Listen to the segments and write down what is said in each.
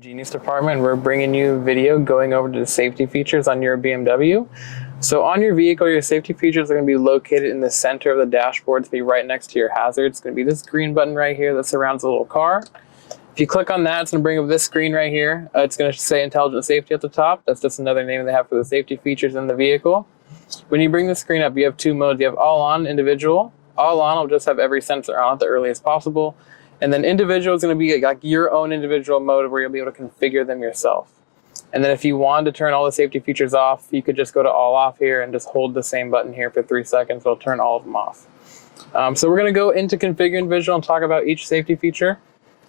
Genius department, we're bringing you a video going over to the safety features on your BMW. So on your vehicle, your safety features are going to be located in the center of the dashboard. It's going to be right next to your hazard. It's going to be this green button right here that surrounds the little car. If you click on that, it's going to bring up this screen right here. It's going to say intelligent safety at the top. That's just another name they have for the safety features in the vehicle. When you bring the screen up, you have two modes. You have all on, individual. All on will just have every sensor on at the earliest possible. And then individual is going to be like your own individual mode where you'll be able to configure them yourself. And then if you wanted to turn all the safety features off, you could just go to all off here and just hold the same button here for 3 seconds. It'll turn all of them off. So we're going to go into configure individual and talk about each safety feature.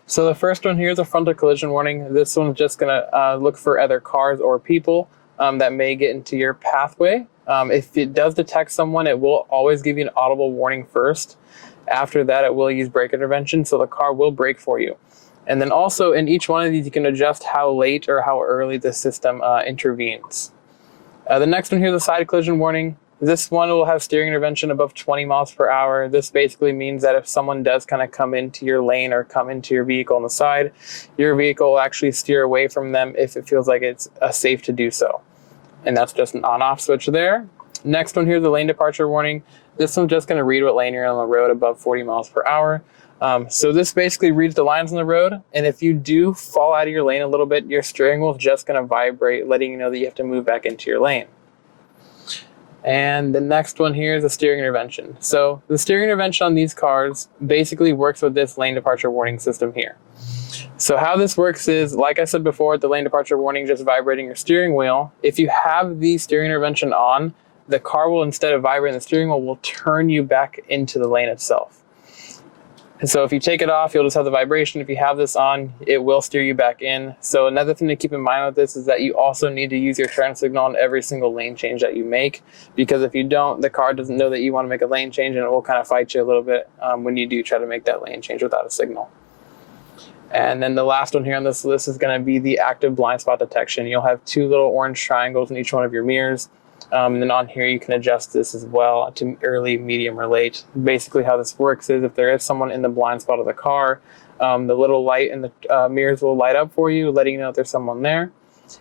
So the first one here is a frontal collision warning. This one's just going to look for other cars or people that may get into your pathway. If it does detect someone, it will always give you an audible warning first. After that, it will use brake intervention, so the car will brake for you. And then also in each one of these, you can adjust how late or how early the system intervenes. The next one here is a side collision warning. This one will have steering intervention above 20 miles per hour. This basically means that if someone does kind of come into your lane or come into your vehicle on the side, your vehicle will actually steer away from them if it feels like it's safe to do so. And that's just an on-off switch there. Next one here is the lane departure warning. This one's just going to read what lane you're on the road above 40 miles per hour. So this basically reads the lines on the road, and if you do fall out of your lane a little bit, your steering wheel is just going to vibrate, letting you know that you have to move back into your lane. And the next one here is the steering intervention. So the steering intervention on these cars basically works with this lane departure warning system here. So how this works is, like I said before, the lane departure warning just vibrating your steering wheel. If you have the steering intervention on, the car will, instead of vibrating the steering wheel, will turn you back into the lane itself. And so if you take it off, you'll just have the vibration. If you have this on, it will steer you back in. So another thing to keep in mind with this is that you also need to use your turn signal on every single lane change that you make, because if you don't, the car doesn't know that you want to make a lane change, and it will kind of fight you a little bit when you do try to make that lane change without a signal. And then the last one here on this list is going to be the active blind spot detection. You'll have two little orange triangles in each one of your mirrors. And then on here you can adjust this as well to early, medium, or late. Basically how this works is if there is someone in the blind spot of the car, the little light in the mirrors will light up for you, letting you know that there's someone there.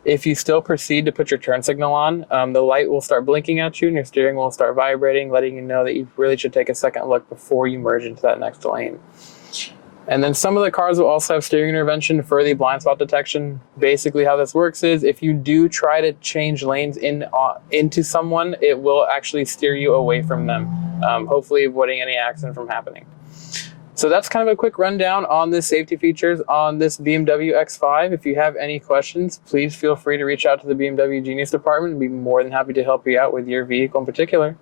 If you still proceed to put your turn signal on, the light will start blinking at you and your steering will start vibrating, letting you know that you really should take a second look before you merge into that next lane. And then some of the cars will also have steering intervention for the blind spot detection. Basically how this works is if you do try to change lanes into someone, it will actually steer you away from them, hopefully avoiding any accident from happening. So that's kind of a quick rundown on the safety features on this BMW X5. If you have any questions, please feel free to reach out to the BMW Genius department. We'd be more than happy to help you out with your vehicle in particular.